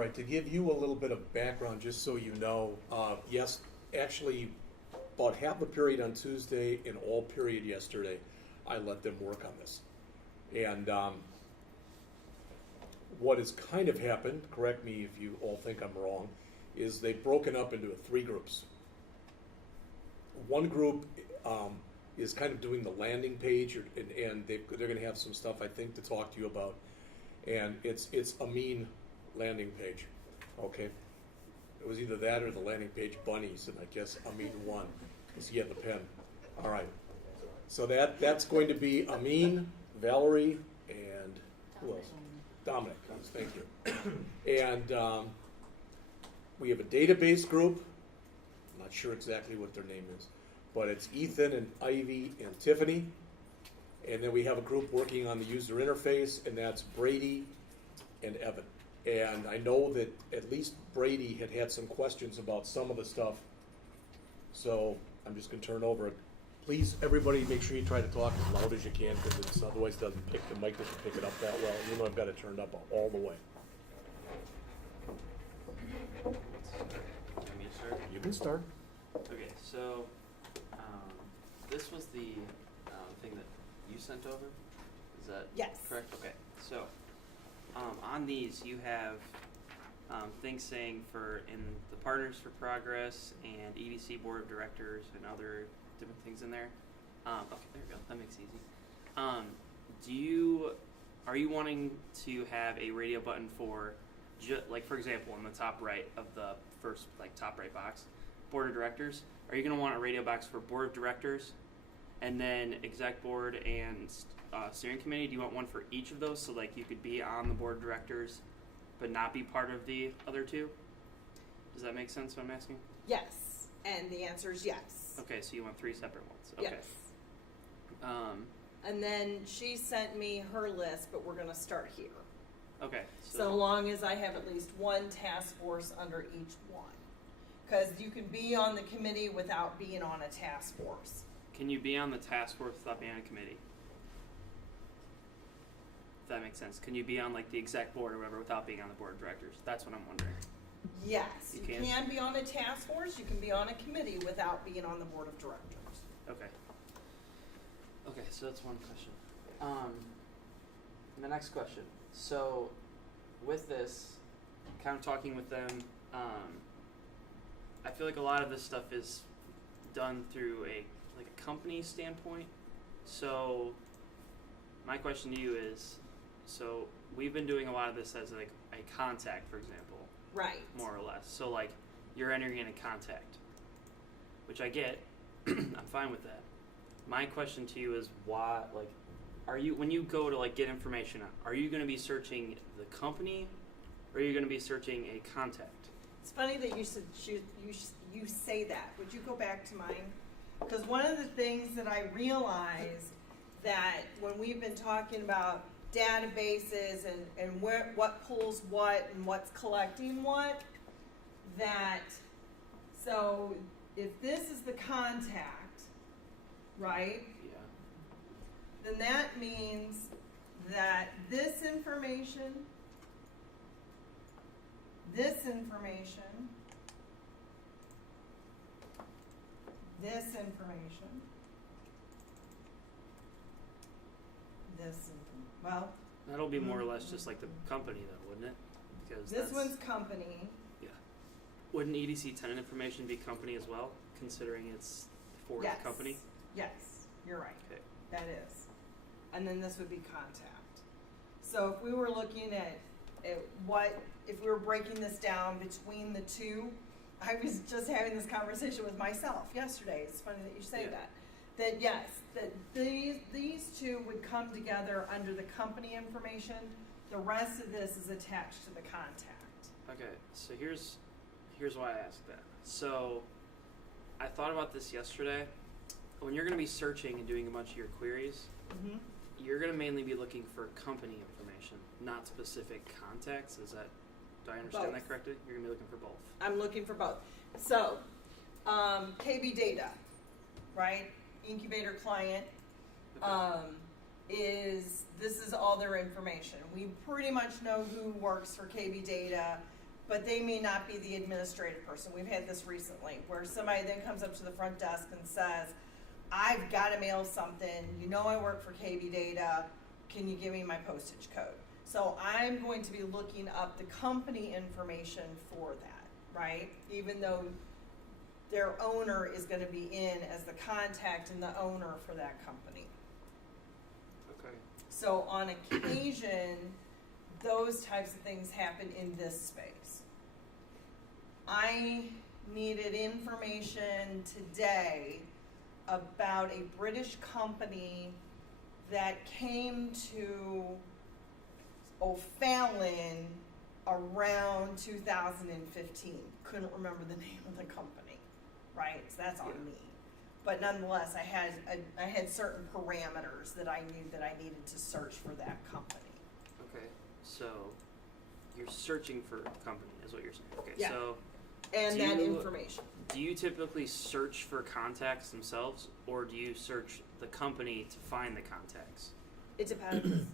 right, to give you a little bit of background, just so you know, yes, actually, about half the period on Tuesday and all period yesterday, I let them work on this. And what has kind of happened, correct me if you all think I'm wrong, is they've broken up into 3 groups. One group is kind of doing the landing page, and they're going to have some stuff, I think, to talk to you about. And it's a mean landing page, okay? It was either that or the landing page bunnies, and I guess Amin won, because he had the pen. All right. So that's going to be Amin, Valerie, and who else? Dominic. Thank you. And we have a database group. I'm not sure exactly what their name is, but it's Ethan and Ivy and Tiffany. And then we have a group working on the user interface, and that's Brady and Evan. And I know that at least Brady had some questions about some of the stuff. So I'm just going to turn over. Please, everybody, make sure you try to talk as loud as you can, because it otherwise the mic doesn't pick it up that well. You know I've got it turned up all the way. Want me to start? You can start. Okay, so this was the thing that you sent over. Is that Yes. correct? Okay, so on these you have things saying in the Partners for Progress and EDC Board of Directors and other different things in there. Okay, there we go. That makes it easy. Are you wanting to have a radio button for, like for example, in the top right of the first top right box, Board of Directors? Are you going to want a radio box for Board of Directors, and then Exec Board and Steering Committee? Do you want one for each of those, so like you could be on the Board of Directors, but not be part of the other 2? Does that make sense? What I'm asking? Yes, and the answer is yes. Okay, so you want 3 separate ones. Okay. Yes. And then she sent me her list, but we're going to start here. Okay. So long as I have at least one task force under each one. Because you can be on the committee without being on a task force. Can you be on the task force without being on a committee? If that makes sense. Can you be on like the exec board or whatever without being on the board of directors? That's what I'm wondering. Yes, You you can? can be on a task force, you can be on a committee without being on the board of directors. Okay. Okay, so that's one question. The next question. So, with this, kind of talking with them, I feel like a lot of this stuff is done through a company standpoint. So, my question to you is, so we've been doing a lot of this as like a contact, for example. Right. More or less. So like you're entering in a contact, which I get. I'm fine with that. My question to you is why, like, are you, when you go to like get information, are you going to be searching the company, or are you going to be searching a contact? It's funny that you say that. Would you go back to mine? Because one of the things that I realized that when we've been talking about databases and what pulls what and what's collecting what, that, so if this is the contact, right? Yeah. Then that means that this information, this information, this information, well, That'll be more or less just like the company, though, wouldn't it? Because this one's company. Yeah. Wouldn't EDC tenant information be company as well, considering it's for Yes. the company? Yes, you're right. Okay. That is. And then this would be contact. So if we were looking at if we were breaking this down between the 2, I was just having this conversation with myself yesterday. It's funny that you say Yeah. that. That yes, that these 2 would come together under the company information. The rest of this is attached to the contact. Okay, so here's why I asked that. So I thought about this yesterday. When you're going to be searching and doing a bunch of your queries, Mm-hmm. you're going to mainly be looking for company information, not specific contacts. Do I understand Both. that correctly? You're going to be looking for both. I'm looking for both. So, KB data, right? Incubator client, this is all their information. We pretty much know who works for KB data. but they may not be the administrative person. We've had this recently, where somebody then comes up to the front desk and says, I've got to mail something, you know I work for KB Data, can you give me my postage code? So I'm going to be looking up the company information for that, right? Even though their owner is going to be in as the contact and the owner for that company. Okay. So on occasion, those types of things happen in this space. I needed information today about a British company that came to O'Fallon around 2015. Couldn't remember the name of the company, right? So that's on me. But nonetheless, I had certain parameters that I knew that I needed to search for that company. Okay. So you're searching for a company, is what you're saying. Okay. Yeah. So And that information. do you typically search for contacts themselves, or do you search the company to find the contacts? It depends. It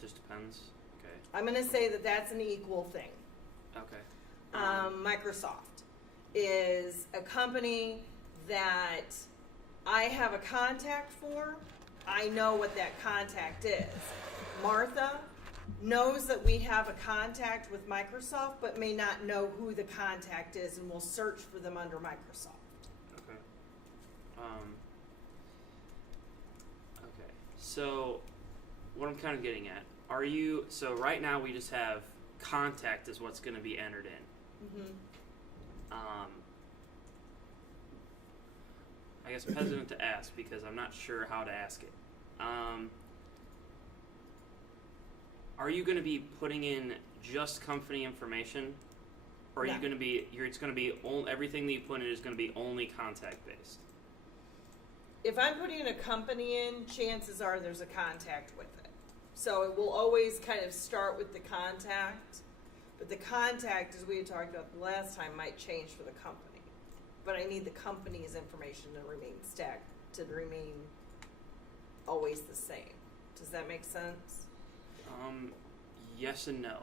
just depends. Okay. I'm going to say that that's an equal thing. Okay. Microsoft is a company that I have a contact for. I know what that contact is. Martha knows that we have a contact with Microsoft, but may not know who the contact is, and will search for them under Microsoft. Okay. Okay. So, what I'm kind of getting at, so right now we just have contact is what's going to be entered in. Mm-hmm. I guess I'm hesitant to ask because I'm not sure how to ask it. Are you going to be putting in just company information, or are No. you going to be? It's going to be everything that you put in is going to be only contact based. If I'm putting a company in, chances are there's a contact with it. So it will always kind of start with the contact, but the contact, as we had talked about the last time, might change for the company. But I need the company's information to remain always the same. Does that make sense? Yes and no.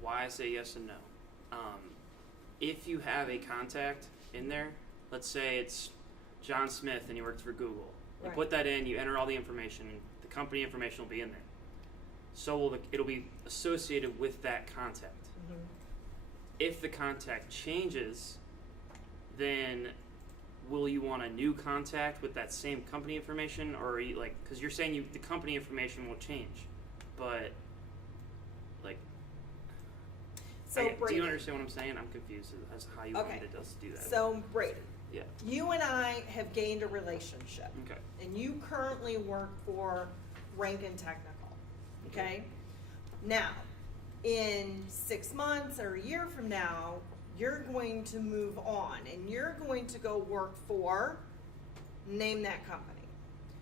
Why I say yes and no. If you have a contact in there, let's say it's John Smith and he works for Google. You Right. put that in, you enter all the information, and the company information will be in there. So it'll be associated with that contact. Mm-hmm. If the contact changes, then will you want a new contact with that same company information, or are you because you're saying the company information will change, but So do Brady, you understand what I'm saying? I'm confused as to how you Okay. wanted us to do that. So Brady, Yeah. you and I have gained a relationship, Okay. and you currently work for Rankin Technical. Okay. Now, in 6 months or a year from now, you're going to move on, and you're going to go work for, name that company.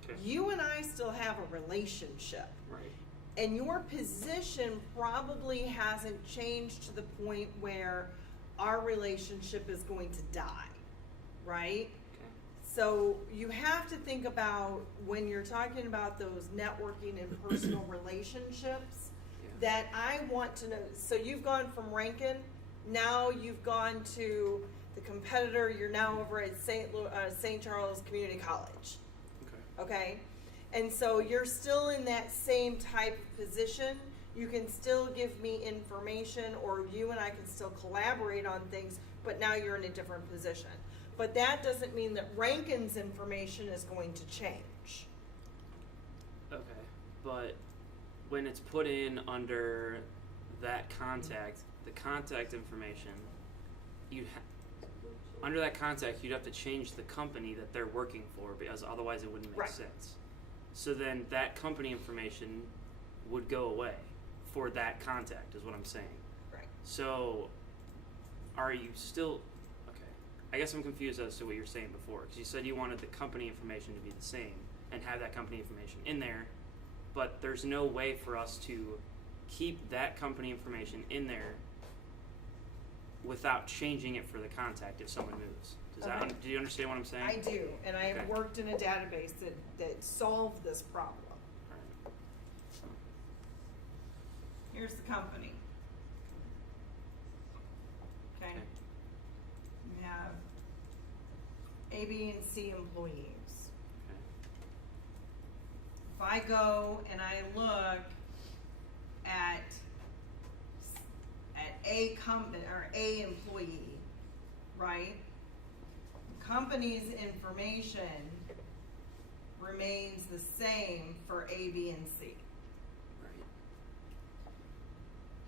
Okay. You and I still have a relationship. Right. And your position probably hasn't changed to the point where our relationship is going to die, right? Okay. So you have to think about when you're talking about those networking and personal relationships, Yeah. that I want to know. So you've gone from Rankin, now you've gone to the competitor, you're now over at St. Charles Community College. Okay. Okay? And so you're still in that same type of position. You can still give me information, or you and I can still collaborate on things, but now you're in a different position. But that doesn't mean that Rankin's information is going to change. Okay. But when it's put in under that contact, the contact information, under that contact, you'd have to change the company that they're working for, because otherwise it wouldn't make Right. sense. So then that company information would go away for that contact, is what I'm saying. Right. So, are you still okay? I guess I'm confused as to what you were saying before, because you said you wanted the company information to be the same and have that company information in there, but there's no way for us to keep that company information in there without changing it for the contact if someone moves. Okay. Do you understand what I'm saying? I do, and I have Okay. worked in a database that solved this problem. Alright. Here's the company. A, B, and C employees. Okay. If I go and I look at a company or a employee, right? Company's information remains the same for A, B, and C. Right.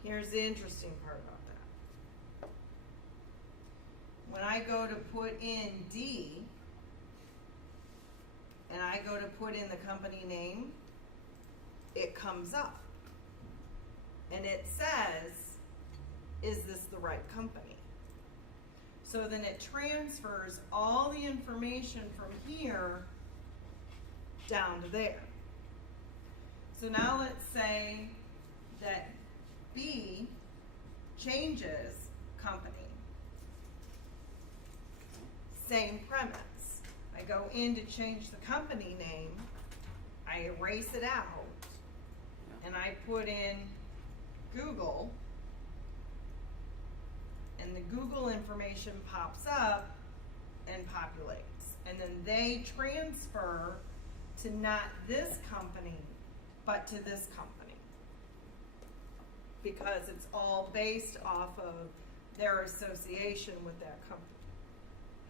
Here's the interesting part about that. When I go to put in D, and I go to put in the company name, it comes up. And it says, is this the right company? So then it transfers all the information from here down to there. So now let's say that B changes company. Same premise. I go in to change the company name, I erase it out, and I put in Google, and the Google information pops up and populates. And then they transfer to not this company, but to this company. Because it's all based off of their association with that company.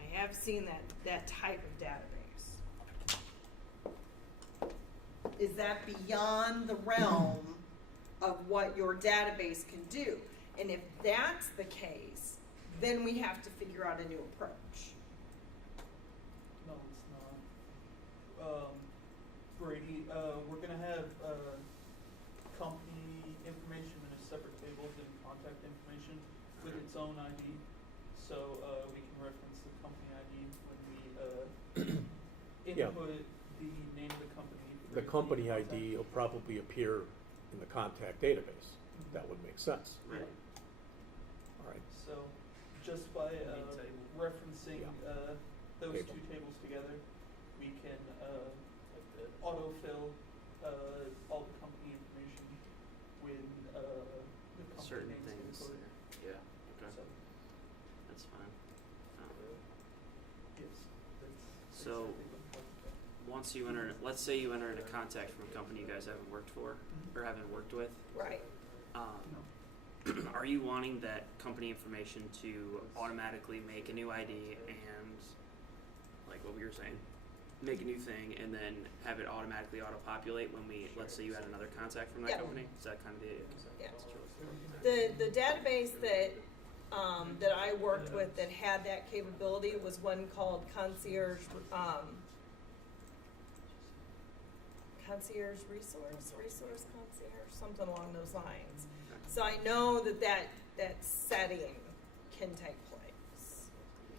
I have seen that type of database. Is that beyond the realm of what your database can do? And if that's the case, then we have to figure out a new approach. No, it's not. Brady, we're gonna have company information in a separate table than contact information with its own ID. So we can reference the company ID when we Yeah. input the name of the company. The company ID will probably appear in the contact database. That would make sense. Yeah. All right. So just by referencing those Table. two tables together, we can autofill all the company information when the company Certain names get things. encoded. Yeah. Okay. So, That's fine. yes, that's So- exactly what I'm talking about. Once you enter, let's say you enter into contact from a company you guys haven't worked for or haven't worked with, Right. No. are you wanting that company information to automatically make a new ID and, like what we were saying, make a new thing and then have it automatically auto-populate when we, let's say you had another contact from that Yeah. company? Is that kind of the idea? Yeah. The database that that I worked with that had that capability was one called Concierge Concierge Resource Concierge, something along those lines. So I know that setting can take place.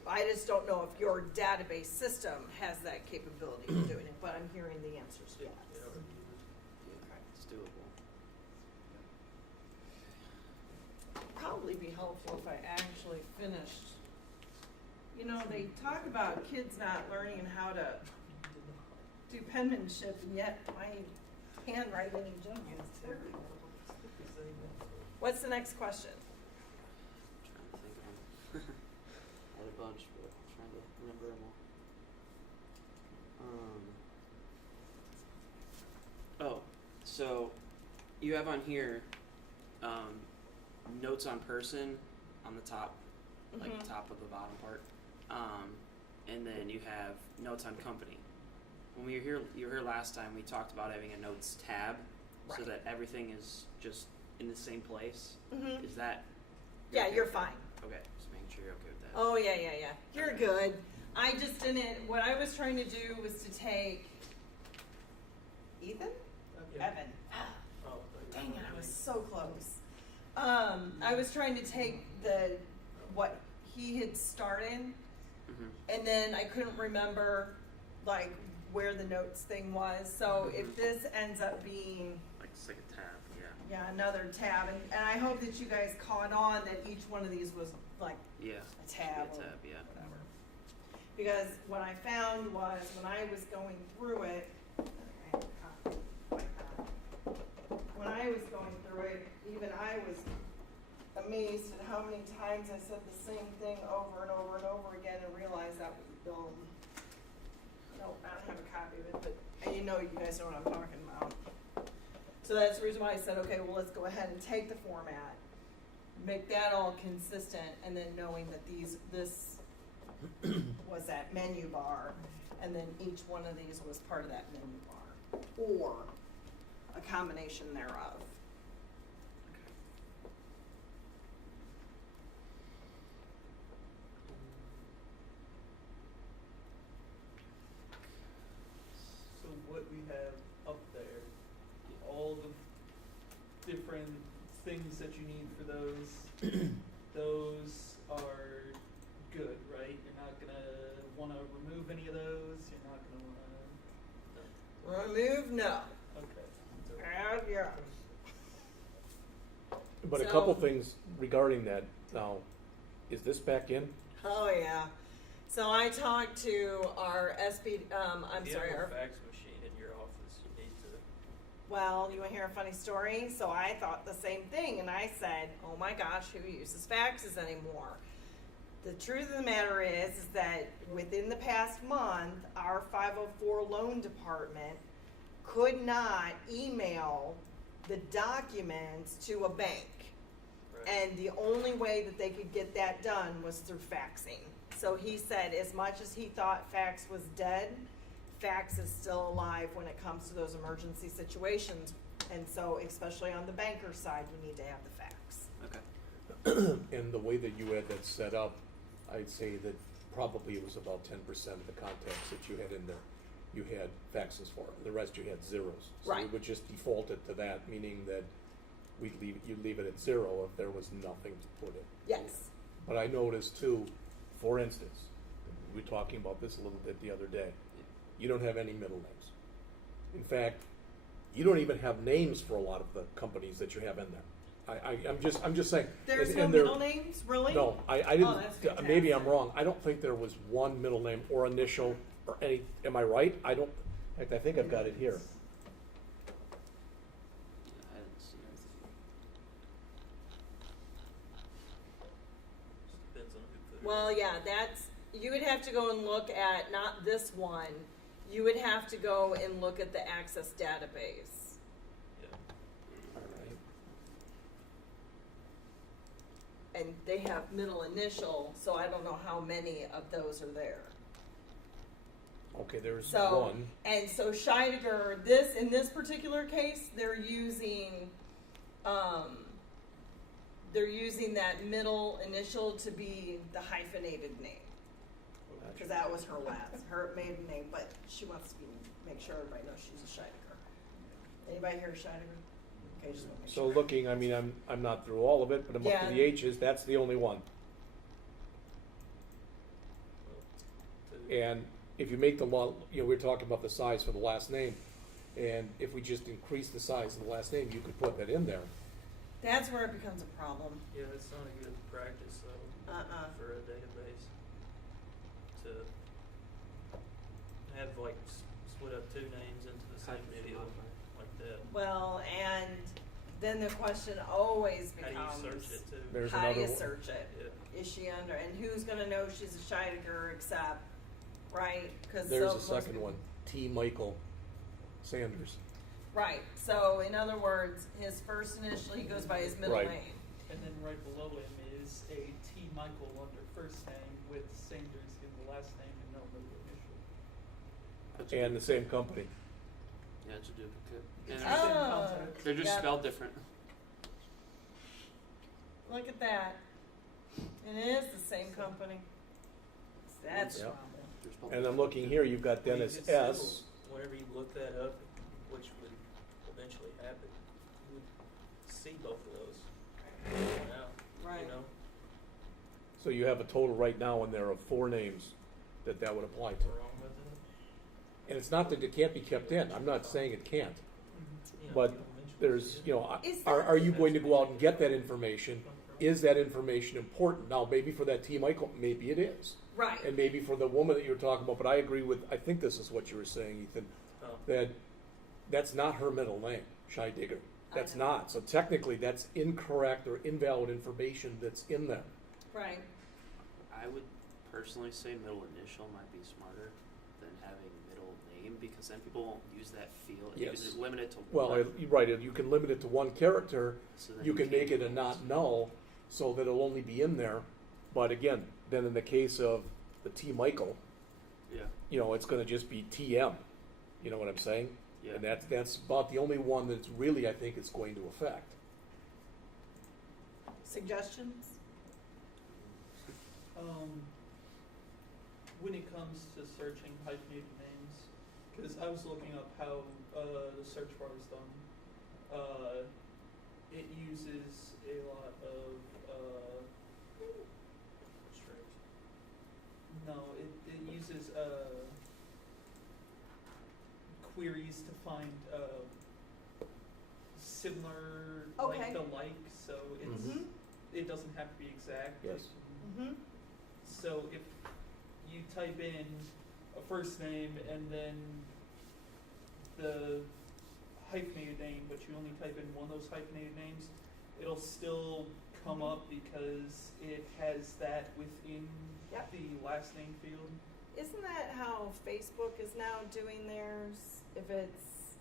I just don't know if your database system has that capability of doing it, but I'm hearing the answers yes. It's doable. Probably be helpful if I actually finished. You know, they talk about kids not learning how to do penmanship, and yet my handwriting in general is terrible. What's the next question? I'm trying to think of them. I had a bunch, but I'm trying to remember them all. Oh, so you have on here notes on person on the top, like Mhm. top of the bottom part, and then you have notes on company. When we were here, you were here last time, we talked about having a notes tab so Right. that everything is just in the same place. Mhm. Is that? Yeah, okay you're with fine. that? Okay, just making sure you're okay with that. Oh, yeah. You're Okay. good. I just didn't, what I was trying to do was to take Ethan? Yeah. Evan. Oh, Dang it, I was so close. I was trying to take what he had started, Mhm. and then I couldn't remember, like, where the notes thing was. So if this ends up being, Like it's like a tab, yeah. yeah, another tab, and I hope that you guys caught on that each one of these was like Yeah. a tab Should be or a tab, yeah. whatever. Because what I found was when I was going through it, when I was going through it, even I was amazed at how many times I said the same thing over and over and over again and realized that was dumb. no, I don't have a copy of it, but, and you know, you guys know what I'm talking about. So that's the reason why I said, okay, well, let's go ahead and take the format, make that all consistent, and then knowing that this was that menu bar, and then each one of these was part of that menu bar, or a combination thereof. So what we have up there, all the different things that you need for those are good, right? You're not gonna wanna remove any of those, you're not gonna wanna, Remove, no. okay. Add, yeah. But a So- couple things regarding that. Now, is this back in? Oh, yeah. So I talked to our SB, I'm If you sorry, have our a fax machine in your office, you need to. Well, you want to hear a funny story? So I thought the same thing, and I said, oh my gosh, who uses faxes anymore? The truth of the matter is that within the past month, our 504 loan department could not email the documents to a bank. Right. And the only way that they could get that done was through faxing. So he said as much as he thought fax was dead, fax is still alive when it comes to those emergency situations. And so, especially on the banker side, we need to have the fax. Okay. And the way that you had that set up, I'd say that probably it was about 10% of the contacts that you had in there, you had faxes for. The rest you had zeros. So we Right. would just default it to that, meaning that you'd leave it at 0 if there was nothing to put in. Yes. But I noticed too, for instance, we were talking about this a little bit the other day. You don't have any middle names. In fact, you don't even have names for a lot of the companies that you have in there. I'm just saying. There's and no there- middle names, really? No, I Oh, that's didn't, maybe I'm fantastic. wrong. I don't think there was one middle name or initial or any, am I right? In fact, I think I've got it here. Yeah, I didn't see anything. Just depends on who put it. Well, yeah, you would have to go and look at, not this one, you would have to go and look at the Access database. Yeah. All right. And they have middle initial, so I don't know how many of those are there. Okay, there's So, one. and so Scheidegger, in this particular case, they're using that middle initial to be the hyphenated name. Because that was her maiden name, but she wants to make sure everybody knows she's a Scheidegger. Anybody here Scheidegger? Okay, just want to make So sure. looking, I mean, I'm not through all of it, but I'm up Yeah. to the H's. That's the only one. Well, to- And if you make the law, we were talking about the size for the last name, and if we just increase the size of the last name, you could put that in there. That's where it becomes a problem. Yeah, it's not a good practice though. For a database to have like split up two names into the same deal like that. Well, and then the question always How becomes, do you search it too? There's how do you another one. search it? Yeah. Is she under, and who's gonna know she's a Scheidegger except, right? 'Cause There's so a most second people- one, T. Michael Sanders. Right, so in other words, his first initial, he goes by his middle Right. name. And then right below him is a T. Michael under first name with Sanders in the last name and no middle initial. That's a And the same company. Yeah, it's a duplicate. It's And the they're, same Oh, contact. they're just yeah. spelled different. Look at that. It is the same company. That's Yeah. wrong. They're spelled And I'm looking here, you've got I mean, Dennis it's still, S. whenever you look that up, which would eventually happen, you would see both of those now. Right. You know? So you have a total right now in there of 4 names that would apply to. What's wrong with it? And it's not that it can't be kept in. I'm not saying it can't. You know, But you eventually there's, see it. Is are you going to go out and get that information? Is that information important? Now, maybe for that T. Michael, maybe it is. Right, And maybe for the woman that you were talking about, but I agree with, I think this is what you were saying, Ethan, Oh. that's not her middle name, Scheidegger. That's I know. not. So technically, that's incorrect or invalid information that's in there. right. I would personally say middle initial might be smarter than having name, because then people won't use that field. Yes. You can just limit it to Well, one. you're right, you can limit it to one character, So then you can make can't it a use- not null, so that it'll only be in there. But again, then in the case of the T. Michael, Yeah. it's gonna just be TM, you know what I'm saying? Yeah. And that's about the only one that's really, I think, is going to affect. Suggestions? When it comes to searching hyphenated names, because I was looking up how the search bar is done, it uses a lot of Strings. no, it uses queries to find similar Okay. like the like, so it's Mm-hmm. it doesn't have to be exact. Yes. Mm-hmm. So if you type in a first name and then the hyphenated name, but you only type in one of those hyphenated names, it'll still come up because it has that within Yep. the last name field. Isn't that how Facebook is now doing theirs? If it's,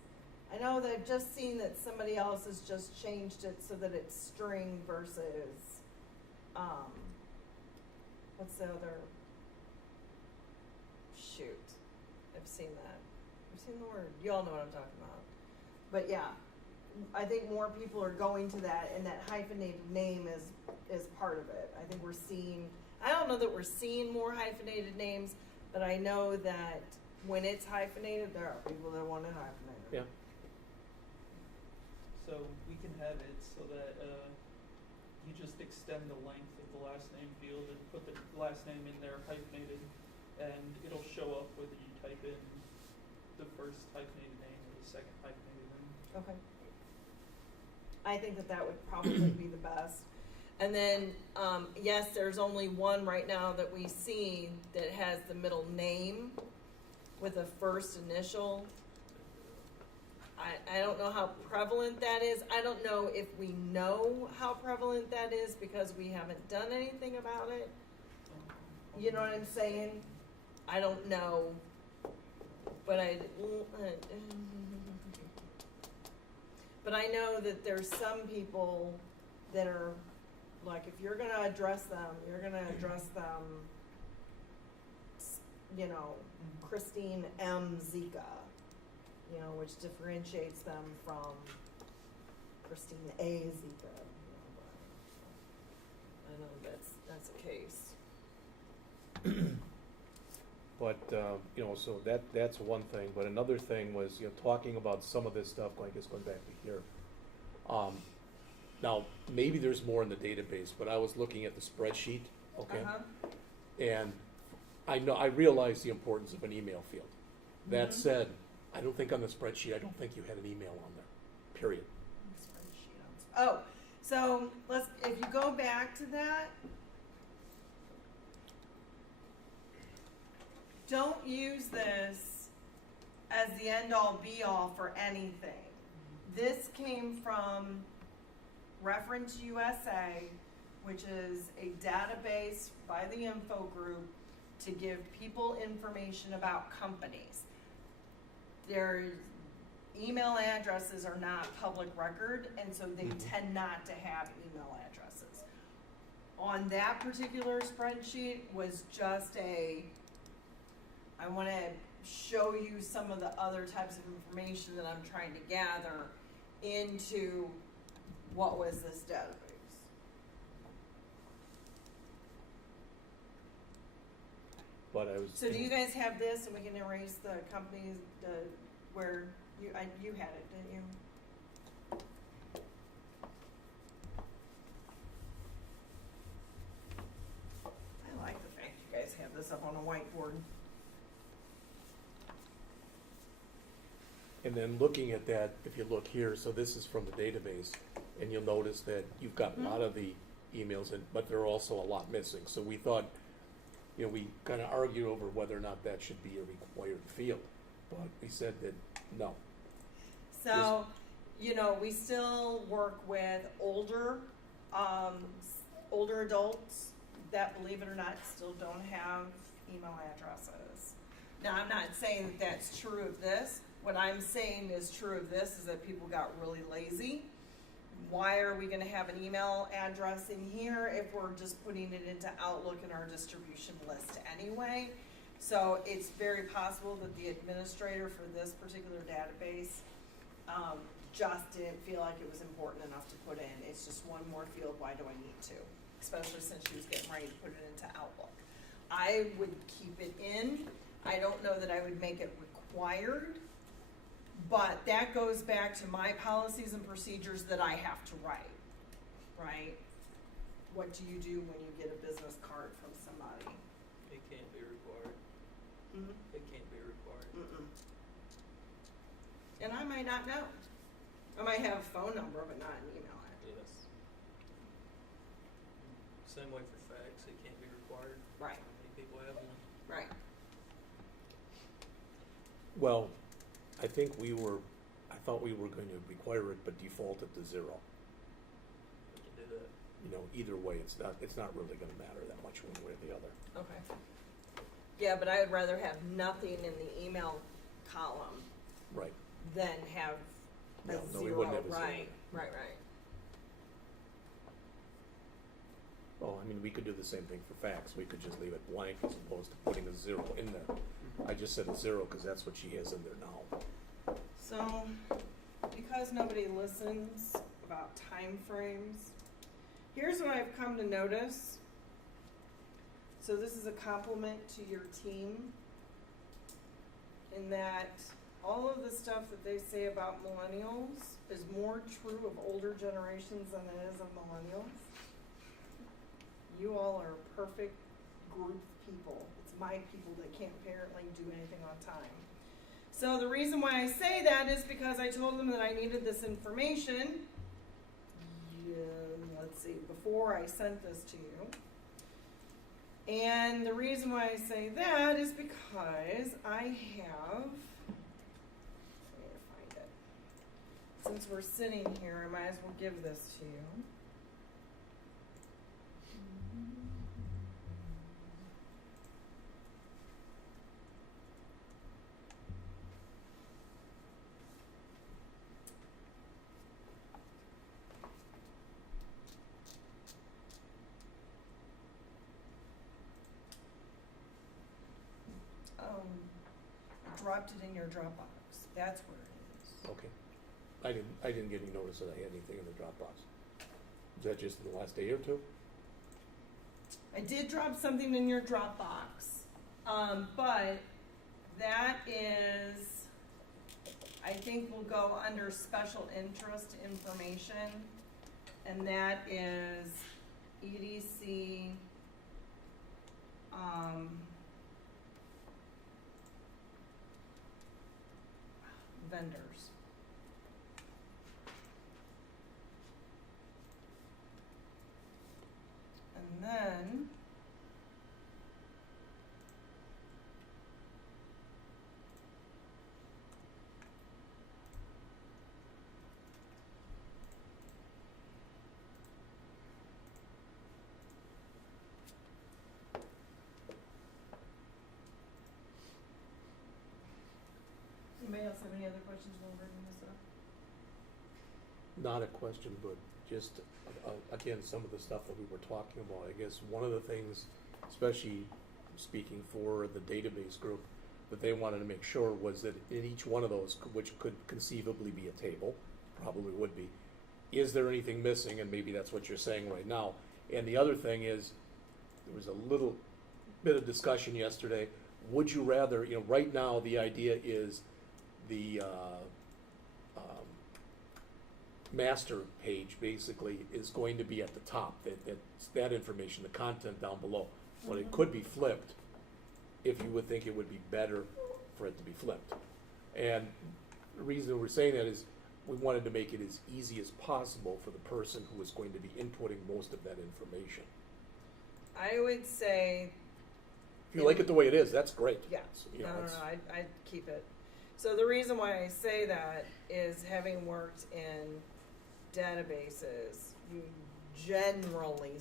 I know that I've just seen that somebody else has just changed it so that it's string versus, what's the other? Shoot, I've seen that. I've seen the word. You all know what I'm talking about. But yeah, I think more people are going to that, and that hyphenated name is part of it. I think we're seeing. I don't know that we're seeing more hyphenated names, but I know that when it's hyphenated, there are people that want it hyphenated. Yeah. So we can have it so that you just extend the length of the last name field and put the last name in there hyphenated, and it'll show up whether you type in the first hyphenated name or the second hyphenated name. Okay. I think that would probably be the best. And then, yes, there's only one right now that we see that has the middle name with a first initial. I don't know how prevalent that is. I don't know if we know how prevalent that is because we haven't done anything about it. You know what I'm saying? I don't know. But but I know that there's some people that are, like, if you're gonna address them, you're gonna address them, Christine M. Zika, which differentiates them from Christine A. Zika. I know that's a case. But, so that's one thing, but another thing was, talking about some of this stuff, going back to here. Now, maybe there's more in the database, but I was looking at the spreadsheet, okay? And I realize the importance of an email field. That said, I don't think on the spreadsheet, I don't think you had an email on there, period. Oh, so if you go back to that, don't use this as the end-all be-all for anything. This came from Reference USA, which is a database by the info group to give people information about companies. Their email addresses are not public record, and so they tend not to have email addresses. On that particular spreadsheet was just I want to show you some of the other types of information that I'm trying to gather into what was this database. But I was. So do you guys have this, and we can erase the companies where you had it, didn't you? I like the fact you guys have this up on a whiteboard. And then looking at that, if you look here, so this is from the database, and you'll notice that you've got a lot of the emails, but there are also a lot missing. So we thought, we kind of argued over whether or not that should be a required field, but we said that no. So, we still work with older adults that, believe it or not, still don't have email addresses. Now, I'm not saying that that's true of this. What I'm saying is true of this is that people got really lazy. Why are we gonna have an email address in here if we're just putting it into Outlook in our distribution list anyway? So it's very possible that the administrator for this particular database, just didn't feel like it was important enough to put in. It's just one more field, why do I need to? Especially since she was getting ready to put it into Outlook. I would keep it in. I don't know that I would make it required, but that goes back to my policies and procedures that I have to write, right? What do you do when you get a business card from somebody? It can't be required. Mm-hmm. It can't be required. Mm-mm. And I might not know. I might have a phone number, but not an email address. Yes. Same way for fax, it can't be required. Right, How many people have one? right. Well, I thought we were going to require it, but default it to 0. We can do that. You know, either way, it's not really gonna matter that much one way or the other. Okay. Yeah, but I would rather have nothing in the email column Right. than have a No, zero. we wouldn't have a zero. Right. Well, I mean, we could do the same thing for fax. We could just leave it blank as opposed to putting a 0 in there. I just said a 0 because that's what she has in there now. So, because nobody listens about time frames, here's what I've come to notice. So this is a compliment to your team in that all of the stuff that they say about millennials is more true of older generations than it is of millennials. You all are a perfect group of people. It's my people that can't apparently do anything on time. So the reason why I say that is because I told them that I needed this information, let's see, before I sent this to you. And the reason why I say that is because I have, I need to find it. Since we're sitting here, I might as well give this to you. Dropped it in your Dropbox. That's where it is. Okay. I didn't get any notice that I had anything in the Dropbox. Is that just in the last day or two? I did drop something in your Dropbox, but that is, I think will go under special interest information, and that is EDC, vendors. And then anybody else have any other questions while we're bringing this up? Not a question, but just, again, some of the stuff that we were talking about. I guess one of the things, especially speaking for the database group, that they wanted to make sure was that in each one of those, which could conceivably be a table, probably would be, is there anything missing? And maybe that's what you're saying right now. And the other thing is, there was a little bit of discussion yesterday. Would you rather, right now the idea is the master page basically is going to be at the top, that information, the content down below. Well, it could be flipped if you would think it would be better for it to be flipped. And the reason we're saying that is we wanted to make it as easy as possible for the person who is going to be inputting most of that information. I would say, If you like it the way it is, that's great. yeah, You know, no, it's- I'd keep it. So the reason why I say that is having worked in databases, you generally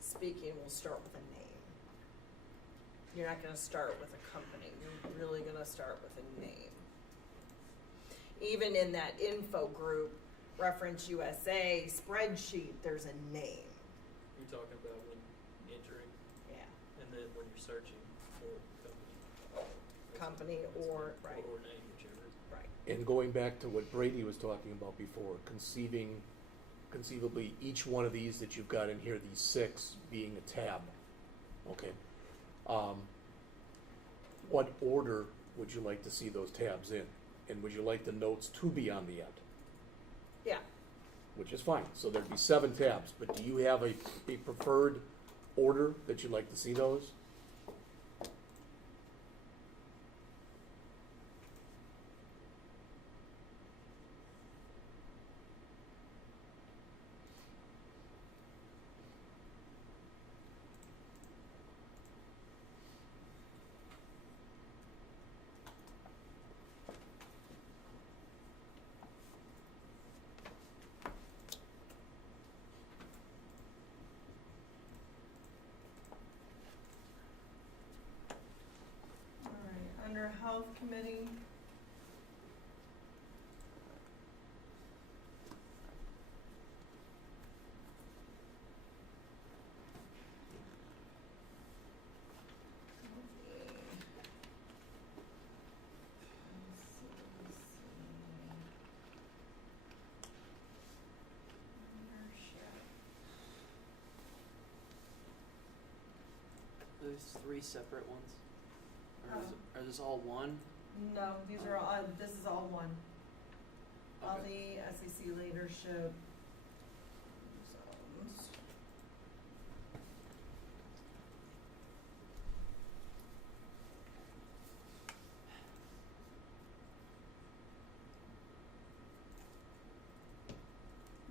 speaking will start with a name. You're not gonna start with a company, you're really gonna start with a name. Even in that info group, Reference USA spreadsheet, there's a name. You're talking about when entering Yeah. and then when you're searching for company. Company or, right, Or name, whichever. right. And going back to what Brady was talking about before, conceivably each one of these that you've got in here, these 6 being a tab, okay? What order would you like to see those tabs in? And would you like the notes to be on the end? Yeah. Which is fine, so there'd be 7 tabs, but do you have a preferred order that you'd like to see those? All right, under Health Committee. There's 3 separate ones. Or is, Oh. are this all one? No, these are all, this is all one. Okay. Healthy, SEC leadership. Zones.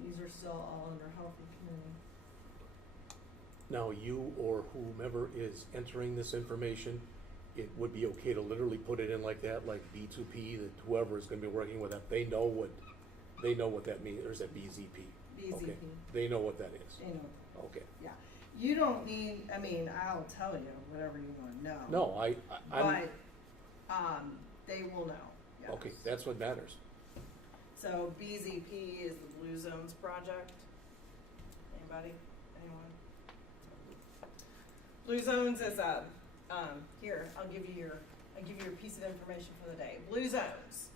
These are still all under Healthy Committee. Now, you or whomever is entering this information, it would be okay to literally put it in like that, like B2P, that whoever is gonna be working with that, they know what that means, or is that BZP? BZP. Okay. They know what that is. You know, Okay. yeah. You don't need, I mean, I'll tell you whatever you wanna know. No, I'm, But, they will know, yes. okay, that's what matters. So BZP is the Blue Zones Project. Anybody? Anyone? Blue Zones is a, here, I'll give you your piece of information for the day. Blue Zones.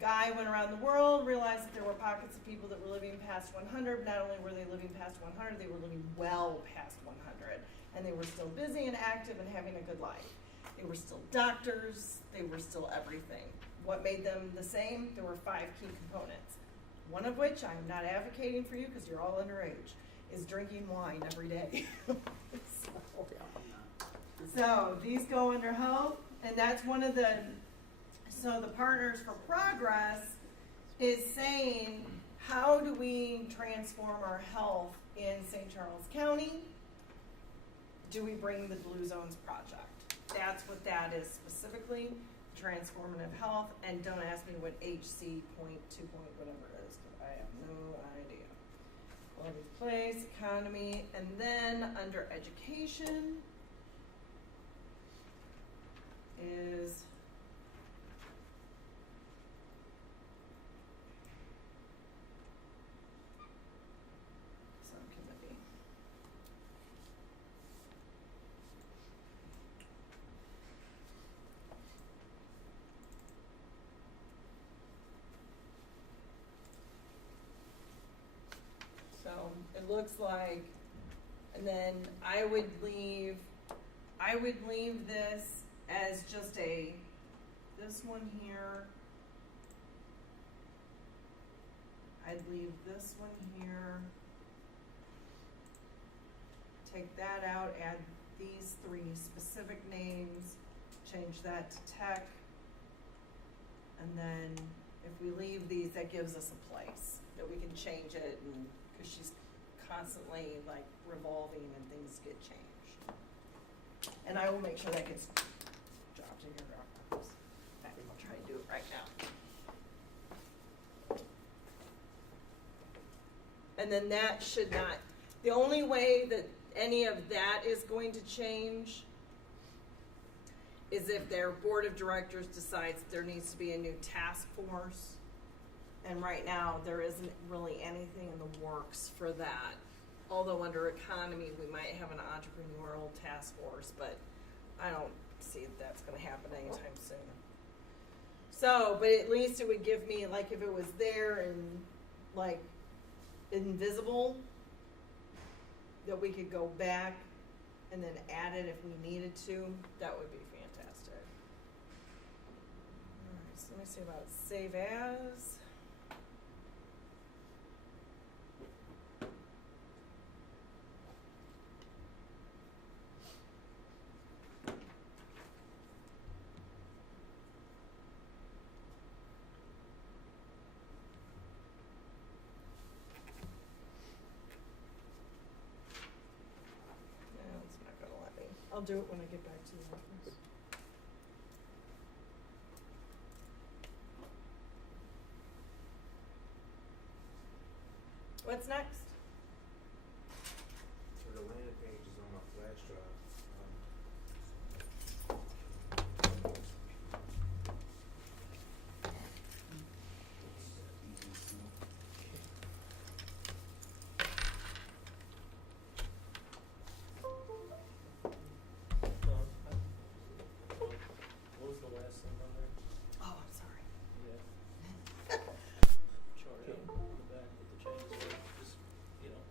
Guy went around the world, realized that there were pockets of people that were living past 100. Not only were they living past 100, they were living well past 100. And they were still busy and active and having a good life. They were still doctors, they were still everything. What made them the same? There were 5 key components. One of which, I am not advocating for you because you're all underage, is drinking wine every day. So these go under health, and that's one of the, so the Partners for Progress is saying, how do we transform our health in St. Charles County? Do we bring the Blue Zones Project? That's what that is specifically, transformative health, and don't ask me what HC point, 2 point, whatever it is, because I have no idea. Quality of place, economy, and then under education is subcommittee. So it looks like, and then I would leave this as just this one here. I'd leave this one here. Take that out, add these 3 specific names, change that to tech. And then if we leave these, that gives us a place that we can change it, and, cause she's constantly like revolving and things get changed. And I will make sure that gets dropped in your Dropbox. In fact, I'll try to do it right now. And then that should not, the only way that any of that is going to change is if their board of directors decides there needs to be a new task force. And right now, there isn't really anything in the works for that. Although under economy, we might have an entrepreneurial task force, but I don't see that that's gonna happen anytime soon. So, but at least it would give me, like, if it was there and, like, invisible, that we could go back and then add it if we needed to, that would be fantastic. Alright, so let me see about save as. I'll do it when I get back to the office. What's next? So the landing page is on my flash drive. What was the last thing on there? Oh, I'm sorry. Yeah. Chart out on the back with the changes, just, you know,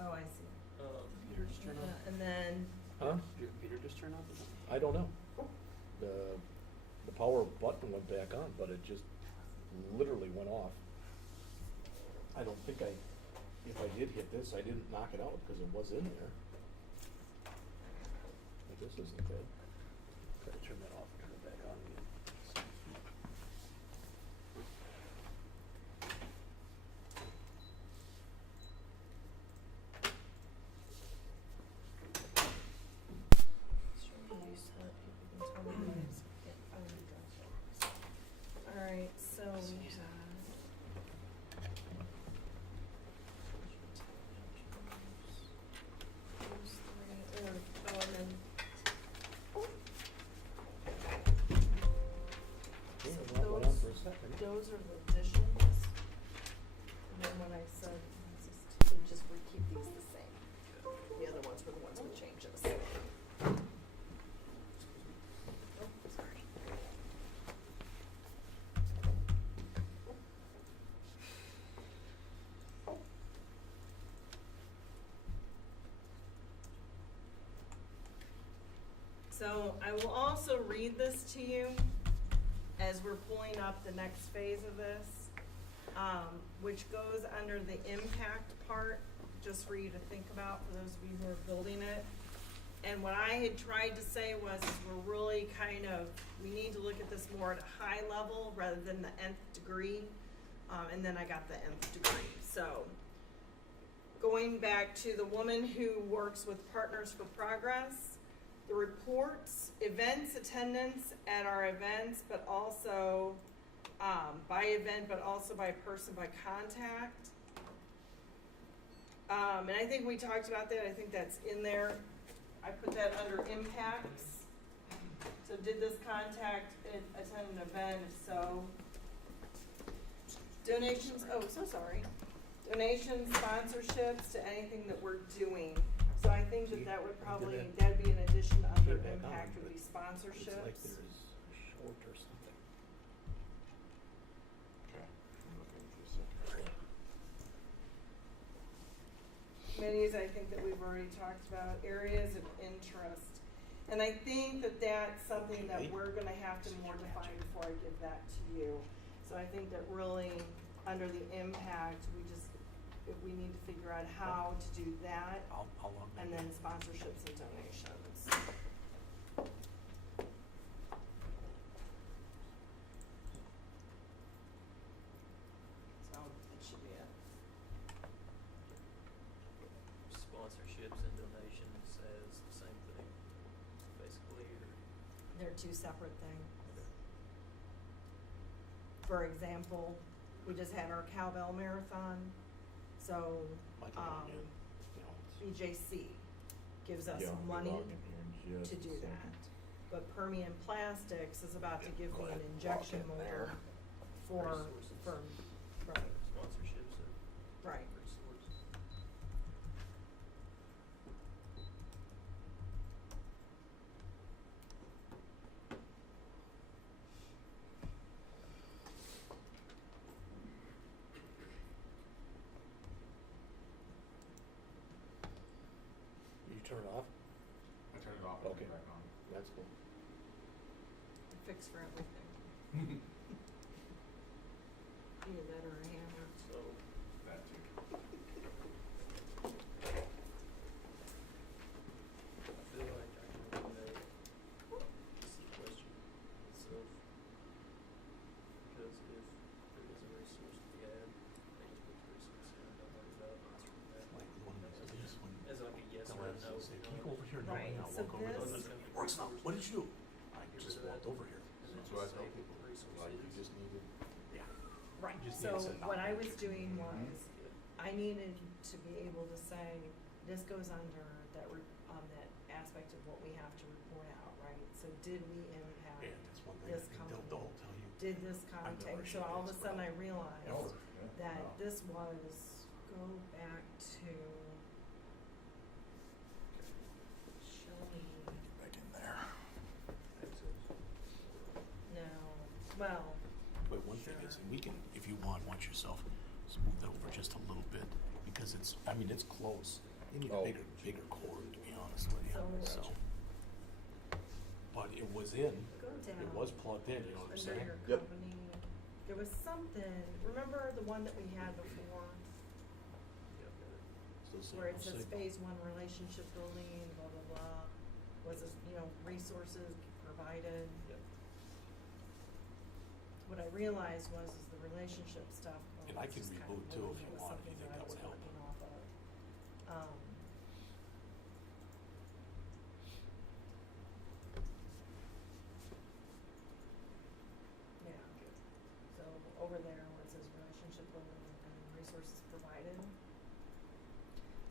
Oh, I see. Computer just turn off? And then, Huh? Did your computer just turn off? I don't know. The power button went back on, but it just literally went off. I don't think if I did hit this, I didn't knock it out because it was in there. But this isn't good. Try to turn that off and turn it back on again. alright, so we have. Those three, and then. Yeah, So that went on those- for a second. Those are the additions. And then when I said, we keep these the same. The other ones were the ones with changes. Oh, sorry. So I will also read this to you as we're pulling up the next phase of this, which goes under the impact part, just for you to think about, for those of you who are building it. And what I had tried to say was, is we're really we need to look at this more at a high level rather than the nth degree. And then I got the nth degree. So going back to the woman who works with Partners for Progress, the reports, events, attendance at our events, but also by event, but also by person, by contact. And I think we talked about that. I think that's in there. I put that under impacts. So did this contact attend an event? If so, donations. Oh, so sorry. Donations, sponsorships to anything that we're doing. So I think that would probably, that'd be an addition under Came back on, impact would but be sponsorships. It's like there's short or something. Committees, I think that we've already talked about, areas of interest. And I think that that's something that we're gonna have to more define before I give that to you. So I think that really, under the impact, we need to figure out how to do that, How long? and then sponsorships and donations. So, it should be it. Sponsorships and donations as the same thing, basically, or? They're two separate things. For example, we just had our cowbell marathon, so, BJC gives us Yeah, money you're walking here and to just do a that. second. but Permian Plastics is about to give Go me an ahead, injection walk in mold there. for, Resources. right, Sponsorships or right. resource. You turn it off? I turned it off and Okay. turned it back on. That's cool. Fix for everything. Either that or a hammer. So, That too. I feel like I can eliminate this question itself. Because if there is a resource to be had, they just put the resource in, don't worry about answering that. As like a yes or a no. Can you go over here? No, Right, now so walk over there. this- It works now. What did you do? I just walked over here. And then So I just tell say people, resources. like, you just needed, Yeah. Right, just so need to say what I not. was doing was, Yeah. I needed to be able to say, this goes under that, on that aspect of what we have to report out, right? So did we impact, And that's one thing, This they'll company. tell you. did this I've never contact, so actually all of a asked sudden I about realized Ever. that Wow. this was, go back to, show me, Back in there. Access. no, well, But one thing is, and we can, if you want yourself, smooth that over just a little bit, because it's, I mean, it's close. They need a Oh. bigger cord, to be honest with you, So- so. But it was in, go down. it was plugged in, you know what I'm Under saying? your Yep. company, there was something, remember the one that we had before, Yeah, got it. Still saying where it no says signal. phase one relationship building, blah, blah, blah, was it, resources provided? Yep. What I realized was is the relationship stuff. well, And I it's can just kind reboot of too moving. if It you was want, if something you think I that was would help. working off of. Yeah, so over there where it says relationship building and resources provided.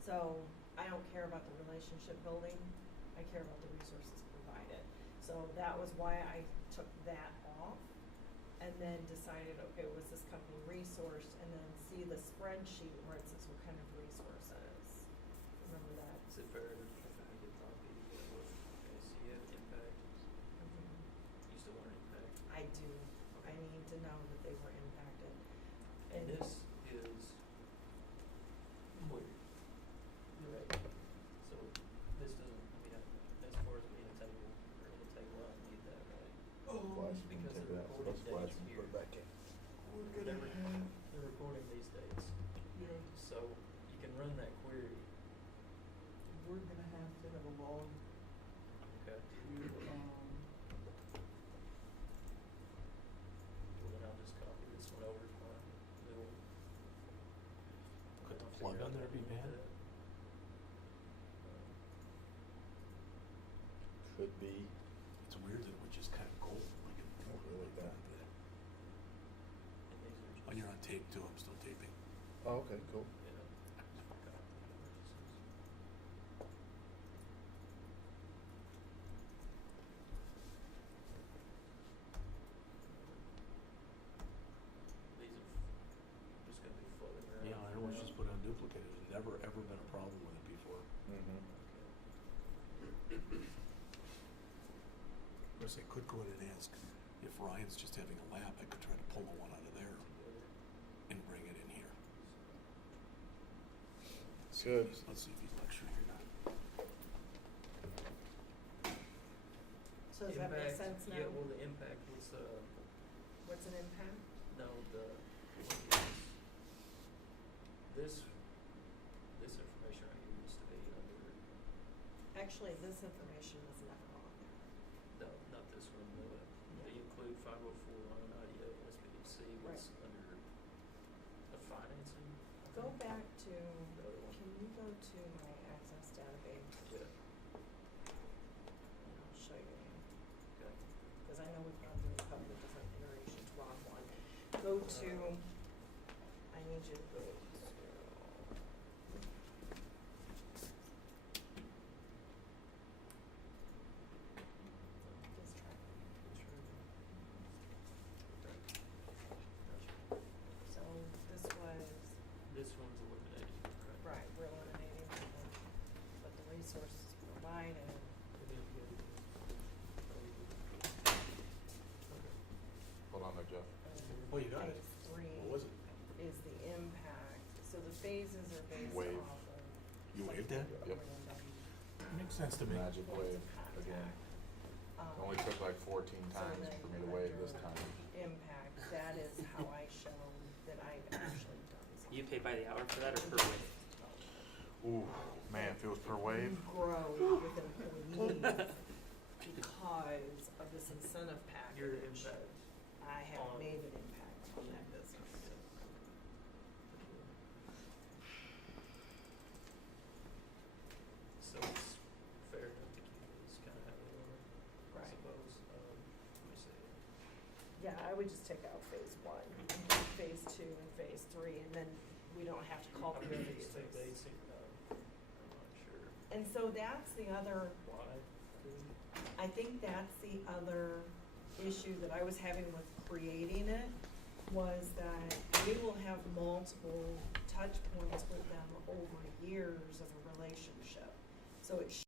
So I don't care about the relationship building, I care about the resources provided. So that was why I took that off and then decided, okay, was this company resourced? And then see the spreadsheet where it says what kind of resources. Remember that? Is it fair if I make a copy of what, okay, so you have impact, you still want impact? I do, I need to know that they were impacted. And this is clear. You're right. So this doesn't, I mean, as far as being a table, or in a table, I don't need that, right? Flash, we can Because take the it out. recording Let's flash dates and here. put it back in. They're recording these dates, Yeah. so you can run that query, We're gonna have to have a log okay? to, Well, then I'll just copy this one over to my new one. Could the I'll plug figure on out there how to be do bad? that. Could be. It's weird that it would just kind of go like it. Oh, really bad. And these are just. Oh, you're on tape too, I'm still taping. Oh, okay, cool. Yeah. These have just gonna be floating around. Yeah, I always just put on duplicated, there's never ever been a problem with it before. Mm-hmm. Of course, I could go in and ask if Ryan's just having a lap, I could try to pull the one out of there and bring it in here. Good. Let's see if he's lecturing or not. So does that make Impact, sense now? Yeah, well, the impact was, What's an impact? no, this information right here used to be under, Actually, this information is never on there. no, not this one, they include 504 loan IDA, SBDC was under the financing. I Go think. back to, The other one. can you go to my access database? Yeah, And I'll show you, okay. because I know we've gone through a couple of different iterations, wrong one. Go to, I need you to go to, it did. Yep. Makes sense to me. Magic wave again. It only took like 14 times for me to wave this time. Impact, that is how I show that I've actually done something. You pay by the hour for that or per week? Ooh, man, if it was per wave. You grow with employees because of this incentive Your package. impact. I have on- made an impact on that business. So it's fair enough to keep this kind of how they are, I Right. suppose. Let me say, Yeah, I would just take out phase one, phase two, and phase three, and then we don't have to call them I real mean, it's users. basic, I'm not sure And so that's the other, why. I think that's the other issue that I was having with creating it, was that we will have multiple touch points with them over years of a relationship. So it